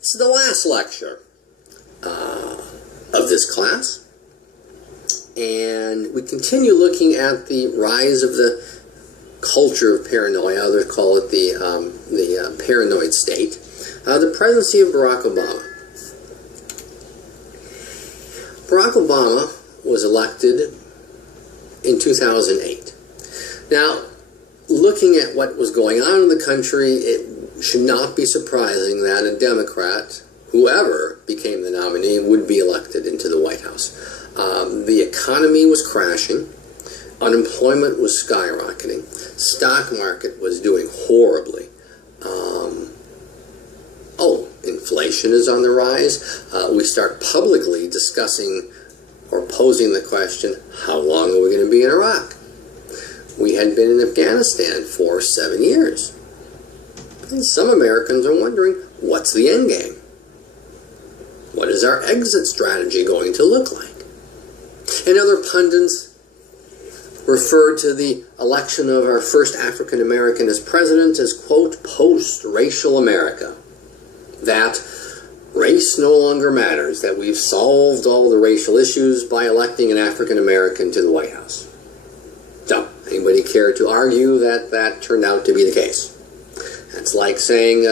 This is the last lecture of this class, and we continue looking at the rise of the culture of paranoia. Others call it the paranoid state. The presidency of Barack Obama. Barack Obama was elected in 2008. Now, looking at what was going on in the country, it should not be surprising that a Democrat, whoever became the nominee, would be elected into the White House. The economy was crashing. Unemployment was skyrocketing. Stock market was doing horribly. Inflation is on the rise. We start publicly discussing or posing the question, how long are we going to be in Iraq? We had been in Afghanistan for 7 years. And some Americans are wondering, what's the end game? What is our exit strategy going to look like? And other pundits referred to the election of our first African American as president as, quote, post-racial America. That race no longer matters, that we've solved all the racial issues by electing an African American to the White House. So, anybody care to argue that that turned out to be the case? That's like saying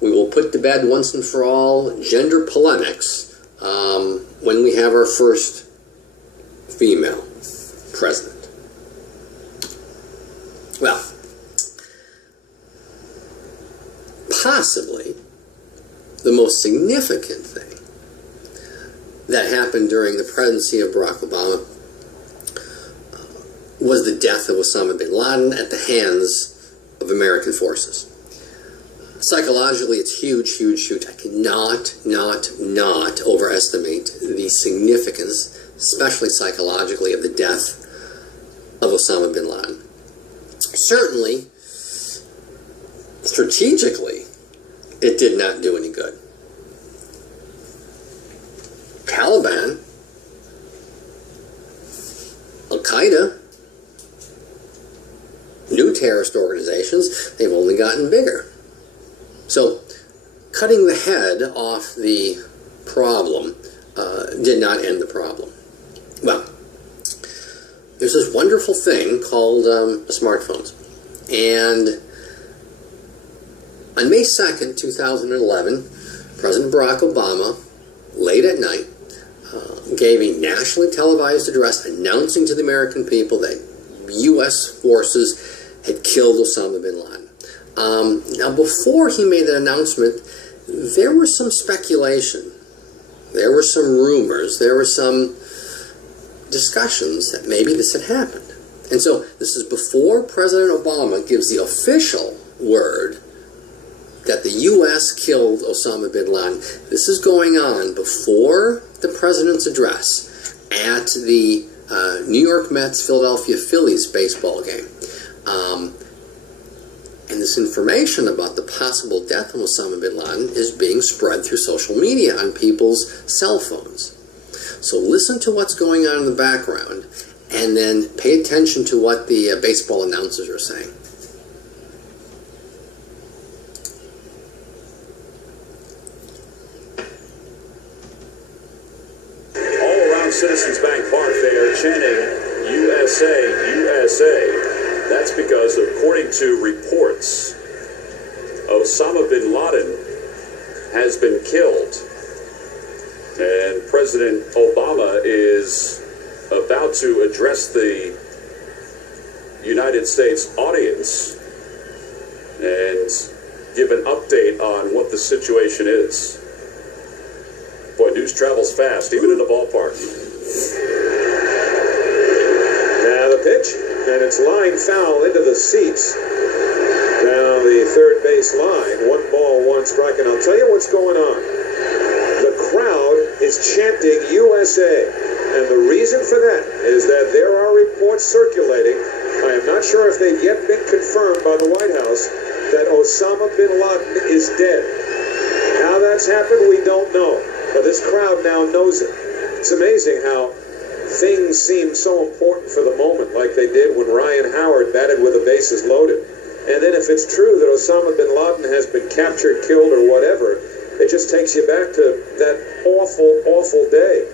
we will put to bed once and for all gender polemics when we have our first female president. Well, possibly the most significant thing that happened during the presidency of Barack Obama was the death of Osama bin Laden at the hands of American forces. Psychologically, it's huge, huge, huge. I cannot not overestimate the significance, especially psychologically, of the death of Osama bin Laden. Certainly, strategically, it did not do any good. Taliban, Al-Qaeda, new terrorist organizations, they've only gotten bigger. So, cutting the head off the problem did not end the problem. Well, there's this wonderful thing called smartphones. And on May 2nd, 2011, President Barack Obama, late at night, gave a nationally televised address announcing to the American people that U.S. forces had killed Osama bin Laden. Now, before he made that announcement, there was some speculation. There were some rumors. There were some discussions that maybe this had happened. And so, this is before President Obama gives the official word that the U.S. killed Osama bin Laden. This is going on before the president's address at the New York Mets Philadelphia Phillies baseball game. And this information about the possible death of Osama bin Laden is being spread through social media on people's cell phones. So listen to what's going on in the background, and then pay attention to what the baseball announcers are saying. Citizens Bank Park, they are chanting USA, USA. That's because, according to reports, Osama bin Laden has been killed. And President Obama is about to address the United States audience and give an update on what the situation is. Boy, news travels fast, even in the ballpark. Now the pitch, and it's line foul into the seats. Down the third base line, 1 ball, 1 strike, and I'll tell you what's going on. The crowd is chanting USA, and the reason for that is that there are reports circulating. I am not sure if they've yet been confirmed by the White House that Osama bin Laden is dead. How that's happened, we don't know. But this crowd now knows it. It's amazing how things seem so important for the moment, like they did when Ryan Howard batted with the bases loaded. And then if it's true that Osama bin Laden has been captured, killed, or whatever, It just takes you back to that awful, awful day.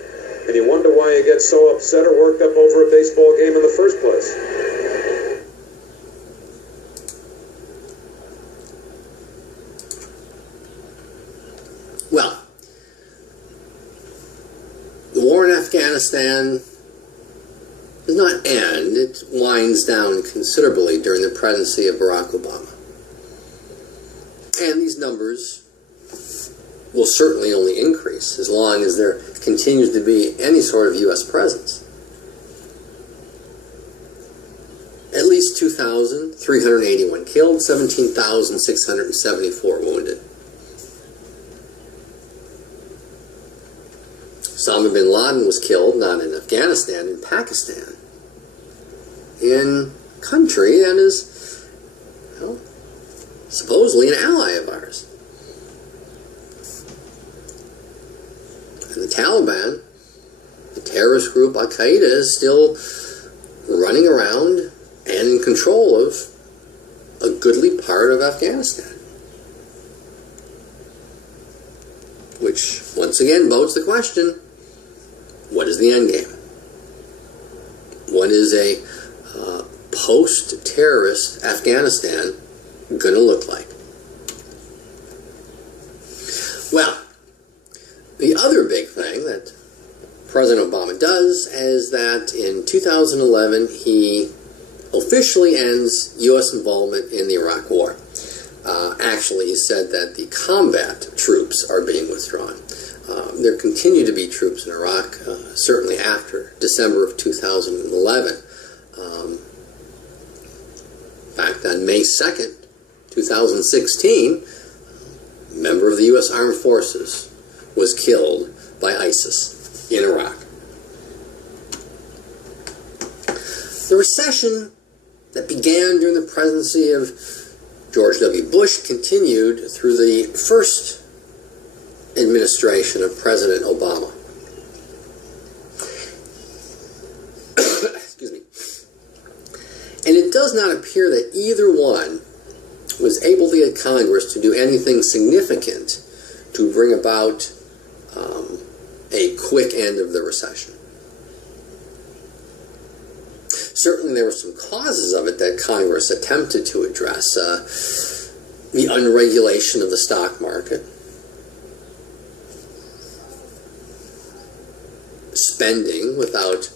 And you wonder why you get so upset or worked up over a baseball game in the first place. Well, the war in Afghanistan does not end. It winds down considerably during the presidency of Barack Obama. And these numbers will certainly only increase as long as there continues to be any sort of U.S. presence. At least 2,381 killed, 17,674 wounded. Osama bin Laden was killed not in Afghanistan, in Pakistan, in a country that is, well, supposedly an ally of ours. And the Taliban, the terrorist group Al-Qaeda, is still running around and in control of a goodly part of Afghanistan. Which, once again, bodes the question, what is the end game? What is a post-terrorist Afghanistan going to look like? Well, the other big thing that President Obama does is that in 2011 he officially ends U.S. involvement in the Iraq War. Actually, he said that the combat troops are being withdrawn. There continue to be troops in Iraq, certainly after December of 2011. In fact, on May 2nd, 2016, a member of the U.S. Armed Forces was killed by ISIS in Iraq. The recession that began during the presidency of George W. Bush continued through the first administration of President Obama. Excuse me. And it does not appear that either one was able to get Congress to do anything significant to bring about a quick end of the recession. Certainly there were some causes of it that Congress attempted to address. The unregulation of the stock market, spending without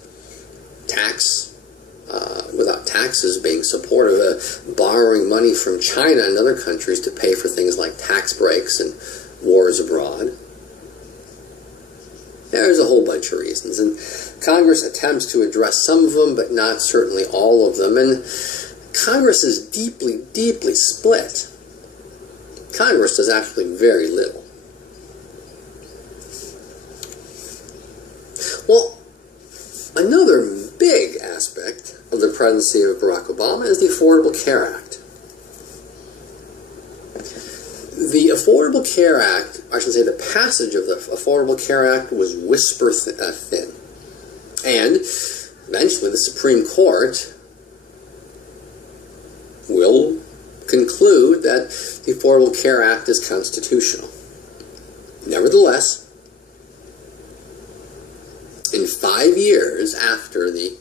taxes being supportive, borrowing money from China and other countries to pay for things like tax breaks and wars abroad. There's a whole bunch of reasons, and Congress attempts to address some of them, but not certainly all of them, and Congress is deeply, deeply split. Congress does actually very little. Well, another big aspect of the presidency of Barack Obama is the Affordable Care Act. The Affordable Care Act, I should say the passage of the Affordable Care Act was whisper thin. And eventually the Supreme Court will conclude that the Affordable Care Act is constitutional. Nevertheless, in 5 years after the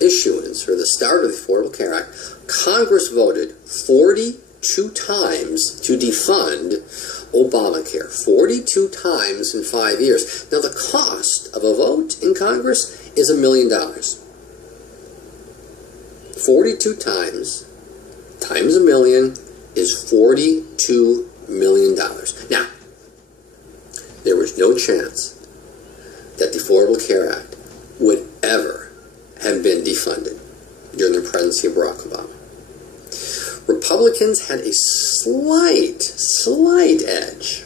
issuance or the start of the Affordable Care Act, Congress voted 42 times to defund Obamacare. 42 times in 5 years. Now, the cost of a vote in Congress is $1 million. 42 times $1 million is $42 million. Now, there was no chance that the Affordable Care Act would ever have been defunded during the presidency of Barack Obama. Republicans had a slight edge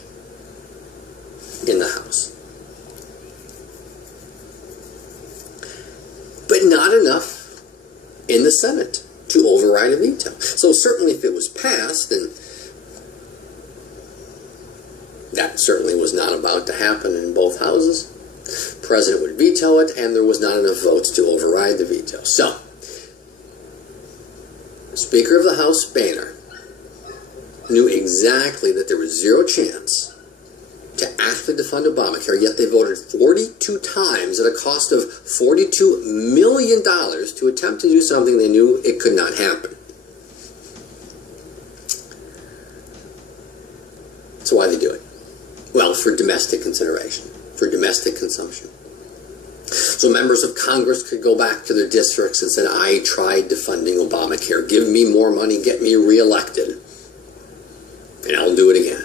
in the House. But not enough in the Senate to override a veto. So certainly if it was passed, and that certainly was not about to happen in both houses, the president would veto it, and there was not enough votes to override the veto. So, Speaker of the House Boehner knew exactly that there was zero chance to actually defund Obamacare, yet they voted 42 times at a cost of $42 million to attempt to do something they knew it could not happen. So why they do it? Well, for domestic consideration, for domestic consumption. So members of Congress could go back to their districts and say, I tried defunding Obamacare. Give me more money, get me reelected, and I'll do it again.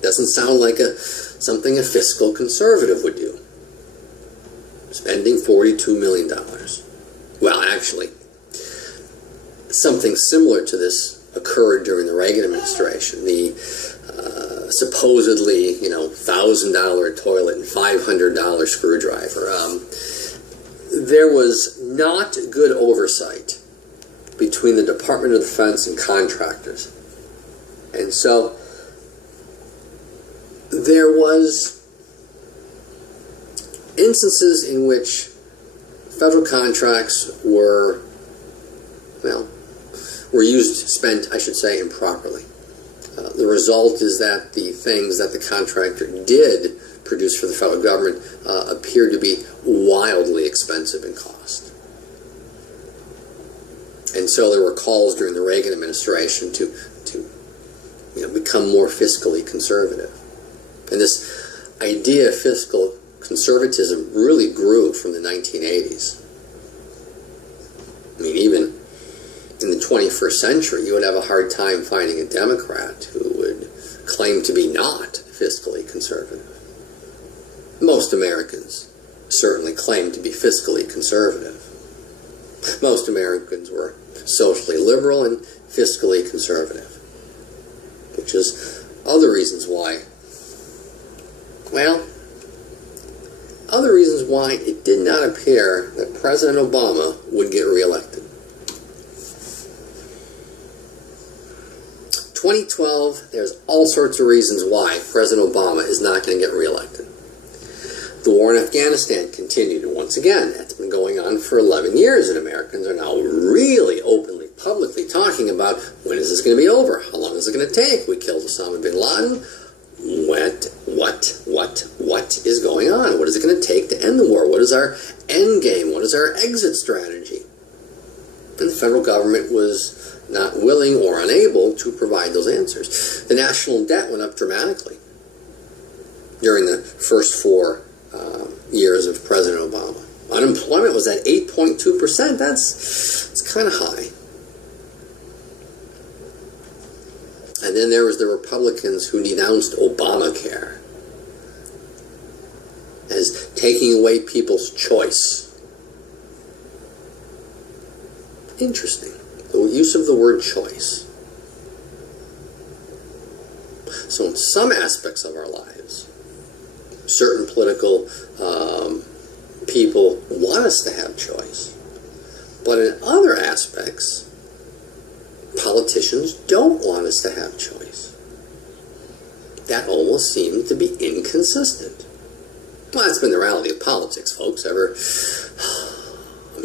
Doesn't sound like something a fiscal conservative would do. Spending $42 million. Well, actually, something similar to this occurred during the Reagan administration. The supposedly, $1,000 toilet and $500 screwdriver. There was not good oversight between the Department of Defense and contractors. And so there was instances in which federal contracts were spent, I should say, improperly. The result is that the things that the contractor did produce for the federal government appeared to be wildly expensive in cost. And so there were calls during the Reagan administration to become more fiscally conservative. And this idea of fiscal conservatism really grew from the 1980s. I mean, even in the 21st century, you would have a hard time finding a Democrat who would claim to be not fiscally conservative. Most Americans certainly claim to be fiscally conservative. Most Americans were socially liberal and fiscally conservative, which is other reasons why it did not appear that President Obama would get reelected. 2012, there's all sorts of reasons why President Obama is not going to get reelected. The war in Afghanistan continued, and once again, that's been going on for 11 years, and Americans are now really openly, publicly talking about, when is this going to be over? How long is it going to take? We killed Osama bin Laden. What is going on? What is it going to take to end the war? What is our end game? What is our exit strategy? And the federal government was not willing or unable to provide those answers. The national debt went up dramatically during the first 4 years of President Obama. Unemployment was at 8.2%. That's kind of high. And then there was the Republicans who denounced Obamacare as taking away people's choice. Interesting. The use of the word choice. So in some aspects of our lives, certain political people want us to have choice. But in other aspects, politicians don't want us to have choice. That almost seems to be inconsistent. Well, that's been the reality of politics, folks. I'm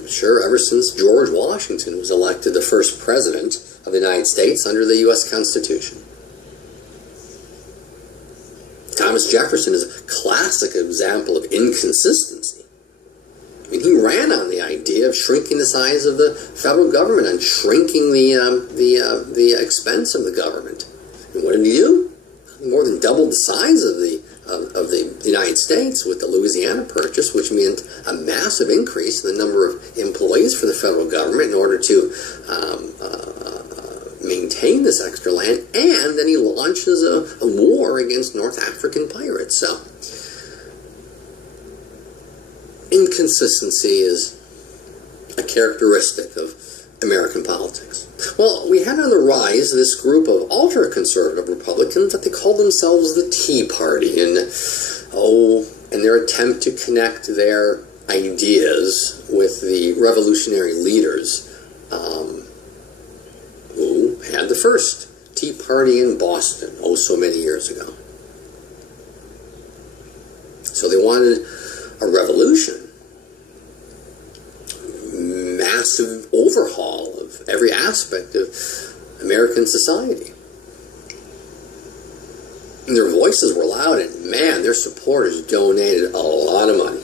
sure ever since George Washington was elected the first president of the United States under the U.S. Constitution. Thomas Jefferson is a classic example of inconsistency. I mean, he ran on the idea of shrinking the size of the federal government and shrinking the expense of the government. And what did he do? More than doubled the size of the United States with the Louisiana Purchase, which meant a massive increase in the number of employees for the federal government in order to maintain this extra land. And then he launches a war against North African pirates. So inconsistency is a characteristic of American politics. Well, we had on the rise this group of ultra-conservative Republicans that they called themselves the Tea Party, and their attempt to connect their ideas with the revolutionary leaders who had the first Tea Party in Boston, so many years ago. So they wanted a revolution. Massive overhaul of every aspect of American society. And their voices were loud, and man, their supporters donated a lot of money.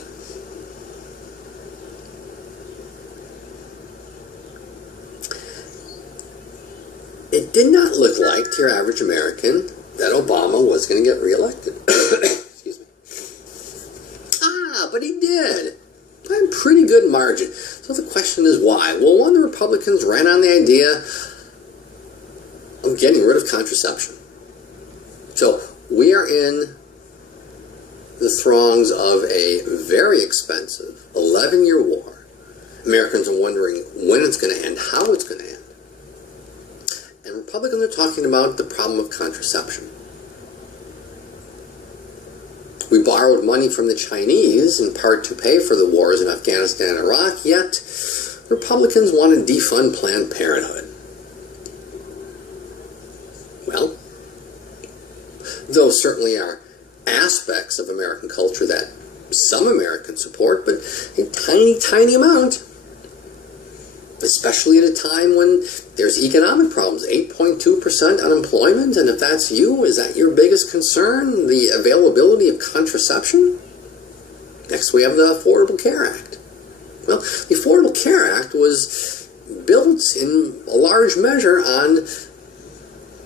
It did not look like to your average American that Obama was going to get reelected. Excuse me. But he did. By a pretty good margin. So the question is why? Well, one, the Republicans ran on the idea of getting rid of contraception. So we are in the throngs of a very expensive 11-year war. Americans are wondering when it's going to end, how it's going to end. And Republicans are talking about the problem of contraception. We borrowed money from the Chinese in part to pay for the wars in Afghanistan and Iraq, yet Republicans want to defund Planned Parenthood. Well, those certainly are aspects of American culture that some Americans support, but a tiny, tiny amount. Especially at a time when there's economic problems, 8.2% unemployment, and if that's you, is that your biggest concern, the availability of contraception? Next, we have the Affordable Care Act. Well, the Affordable Care Act was built in a large measure on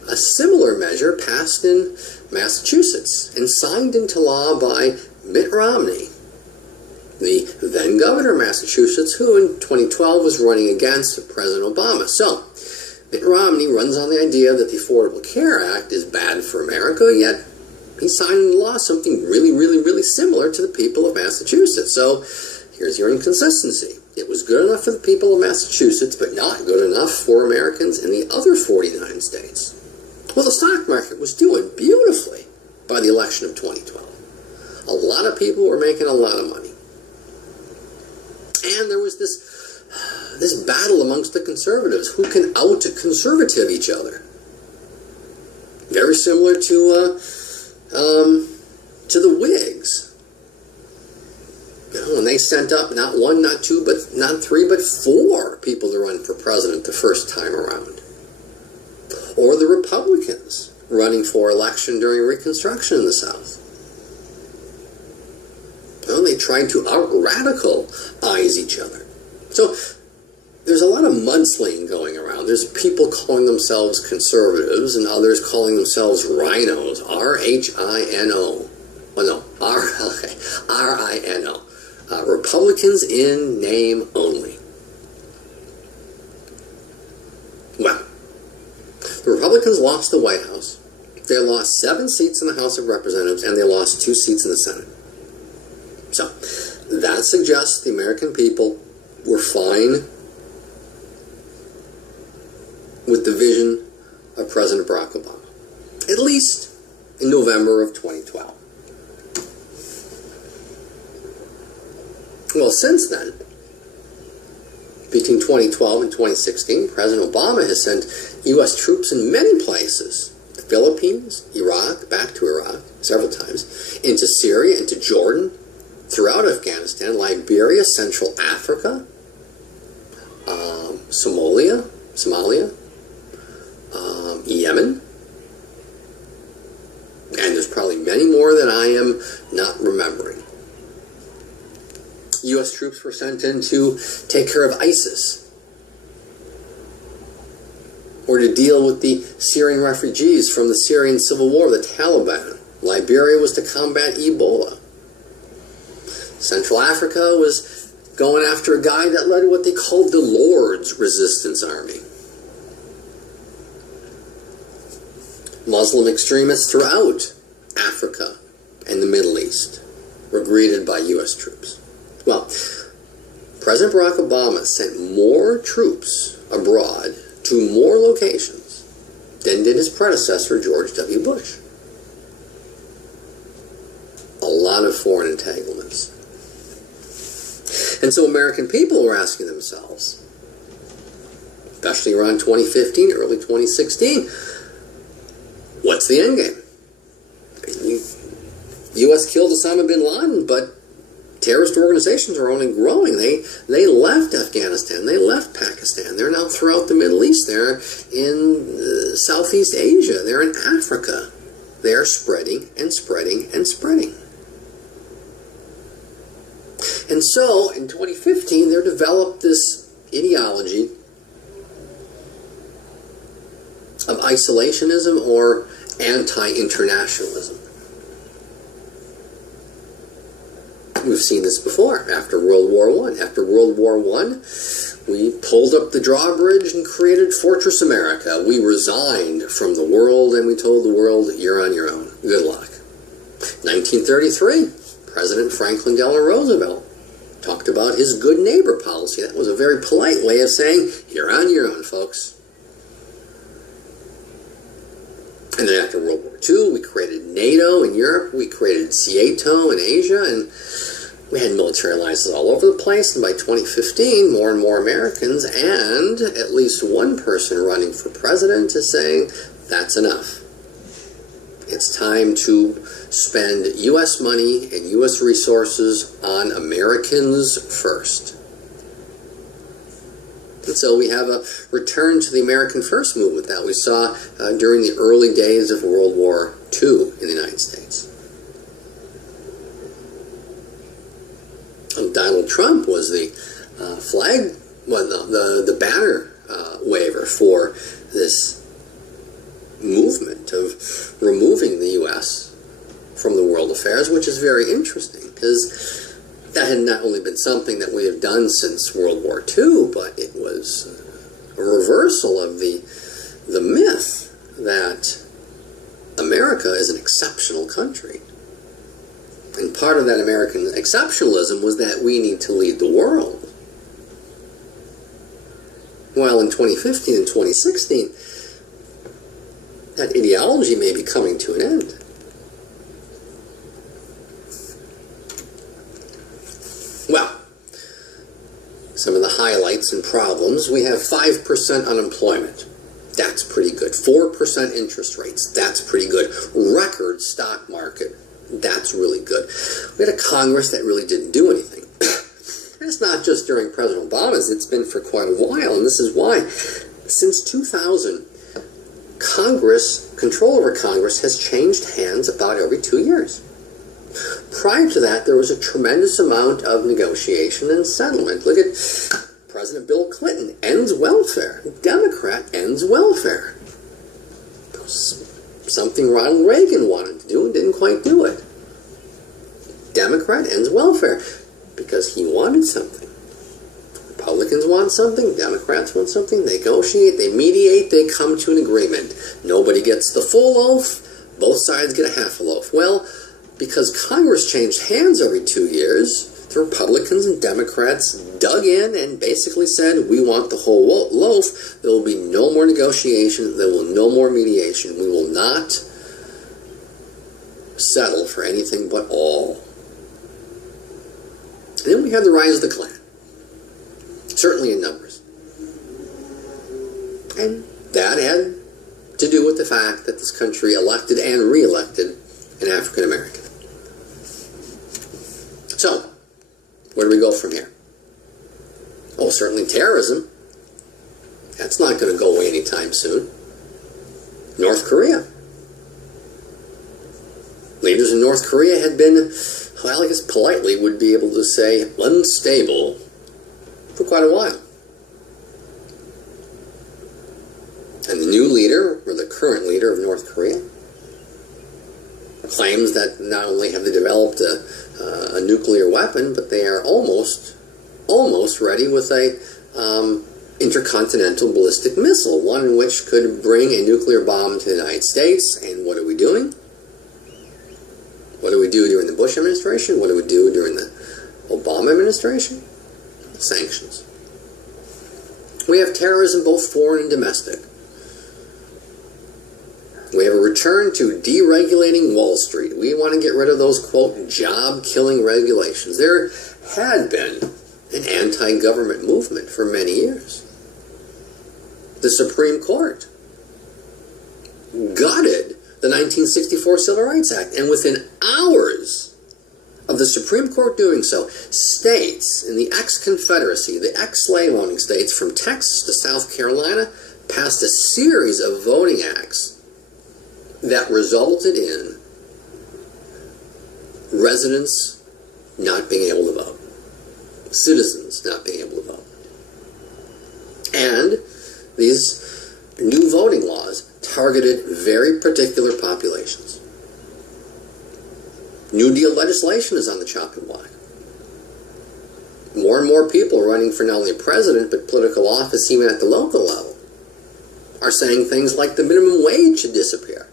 a similar measure passed in Massachusetts and signed into law by Mitt Romney, the then governor of Massachusetts, who in 2012 was running against President Obama. So, Mitt Romney runs on the idea that the Affordable Care Act is bad for America, yet he signed into law something really, really, really similar to the people of Massachusetts. So, here's your inconsistency. It was good enough for the people of Massachusetts, but not good enough for Americans in the other 49 states. Well, the stock market was doing beautifully by the election of 2012. A lot of people were making a lot of money. And there was this battle amongst the conservatives. Who can out-conservative each other? Very similar to the Whigs. You know, when they sent up not one, not two, but not three, but four people to run for president the first time around. Or the Republicans running for election during Reconstruction in the South. Well, they tried to out-radicalize each other. So there's a lot of mudslinging going around. There's people calling themselves conservatives and others calling themselves rhinos. R-H-I-N-O. Well, no, R-I-N-O. Republicans in name only. Well, the Republicans lost the White House. They lost 7 seats in the House of Representatives, and they lost 2 seats in the Senate. So, that suggests the American people were fine with the vision of President Barack Obama, at least in November of 2012. Well, since then, between 2012 and 2016, President Obama has sent U.S. troops in many places. The Philippines, Iraq, back to Iraq several times, into Syria, into Jordan, throughout Afghanistan, Liberia, Central Africa, Somalia, Yemen, and there's probably many more that I am not remembering. U.S. troops were sent in to take care of ISIS, or to deal with the Syrian refugees from the Syrian civil war, the Taliban. Liberia was to combat Ebola. Central Africa was going after a guy that led what they called the Lord's Resistance Army. Muslim extremists throughout Africa and the Middle East were greeted by U.S. troops. Well, President Barack Obama sent more troops abroad to more locations than did his predecessor, George W. Bush. A lot of foreign entanglements. And so American people were asking themselves, especially around 2015, early 2016, what's the end game? U.S. killed Osama bin Laden, but terrorist organizations are only growing. They left Afghanistan. They left Pakistan. They're now throughout the Middle East. They're in Southeast Asia. They're in Africa. They are spreading and spreading and spreading. And so, in 2015, they developed this ideology of isolationism or anti-internationalism. We've seen this before after World War I. After World War I, we pulled up the drawbridge and created Fortress America. We resigned from the world and we told the world, you're on your own. Good luck. 1933, President Franklin Delano Roosevelt talked about his good neighbor policy. That was a very polite way of saying, you're on your own, folks. And then after World War II, we created NATO in Europe, we created SEATO in Asia, and we had military alliances all over the place. And by 2015, more and more Americans, and at least one person running for president, is saying, that's enough. It's time to spend U.S. money and U.S. resources on Americans first. And so we have a return to the American First movement that we saw during the early days of World War II in the United States. Donald Trump was the the banner waver for this movement of removing the U.S. from the world affairs, which is very interesting because that had not only been something that we have done since World War II, but it was a reversal of the myth that America is an exceptional country. And part of that American exceptionalism was that we need to lead the world. While in 2015 and 2016, that ideology may be coming to an end. Well, some of the highlights and problems. We have 5% unemployment. That's pretty good. 4% interest rates. That's pretty good. Record stock market. That's really good. We had a Congress that really didn't do anything. And it's not just during President Obama's. It's been for quite a while, and this is why. Since 2000, control over Congress has changed hands about every 2 years. Prior to that, there was a tremendous amount of negotiation and settlement. Look at President Bill Clinton, ends welfare. Democrat, ends welfare. Something Ronald Reagan wanted to do and didn't quite do it. Democrat, ends welfare. Because he wanted something. Republicans want something, Democrats want something, they negotiate, they mediate, they come to an agreement. Nobody gets the full loaf, both sides get a half a loaf. Well, because Congress changed hands every 2 years, the Republicans and Democrats dug in and basically said, we want the whole loaf. There will be no more negotiation. There will be no more mediation. We will not settle for anything but all. And then we had the rise of the Klan, certainly in numbers. And that had to do with the fact that this country elected and re-elected an African American. So, where do we go from here? Oh, certainly terrorism. That's not going to go away anytime soon. North Korea. Leaders in North Korea had been, well, I guess politely would be able to say, unstable for quite a while. And the new leader, or the current leader of North Korea, claims that not only have they developed a nuclear weapon, but they are almost ready with a intercontinental ballistic missile, one in which could bring a nuclear bomb to the United States. And what are we doing? What do we do during the Bush administration? What do we do during the Obama administration? Sanctions. We have terrorism, both foreign and domestic. We have a return to deregulating Wall Street. We want to get rid of those, quote, job-killing regulations. There had been an anti-government movement for many years. The Supreme Court gutted the 1964 Civil Rights Act, and within hours of of the Supreme Court doing so, states in the ex-Confederacy, the ex-slave owning states from Texas to South Carolina, passed a series of voting acts that resulted in residents not being able to vote, citizens not being able to vote. And these new voting laws targeted very particular populations. New Deal legislation is on the chopping block. More and more people running for not only president, but political office, even at the local level, are saying things like the minimum wage should disappear.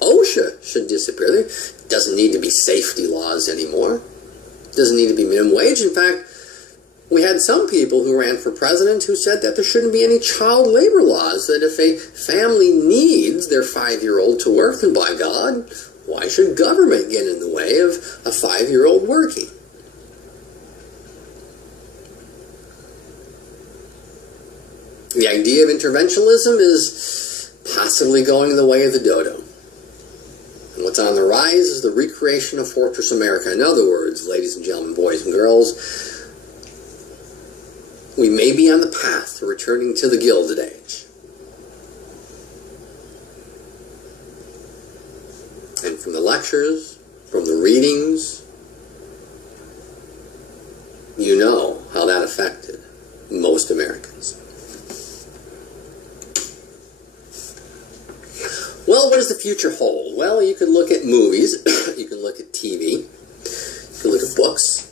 OSHA should disappear. There doesn't need to be safety laws anymore. Doesn't need to be minimum wage. In fact, we had some people who ran for president who said that there shouldn't be any child labor laws, that if a family needs their 5-year-old to work, then by God, why should government get in the way of a 5-year-old working? The idea of interventionism is possibly going the way of the dodo. And what's on the rise is the recreation of Fortress America. In other words, ladies and gentlemen, boys and girls, we may be on the path to returning to the Gilded Age. And from the lectures, from the readings, you know how that affected most Americans. Well, what does the future hold? Well, you can look at movies, you can look at TV, you can look at books.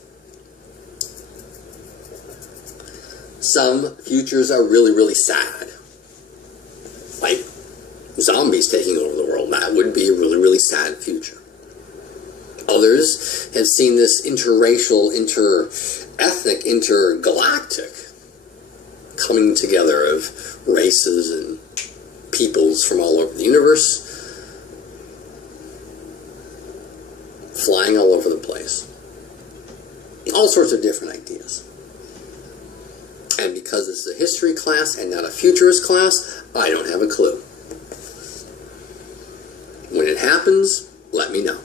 Some futures are really, really sad. Like zombies taking over the world. That would be a really, really sad future. Others have seen this interracial, inter-ethnic, intergalactic coming together of races and peoples from all over the universe, flying all over the place. All sorts of different ideas. And because this is a history class and not a futurist class, I don't have a clue. When it happens, let me know.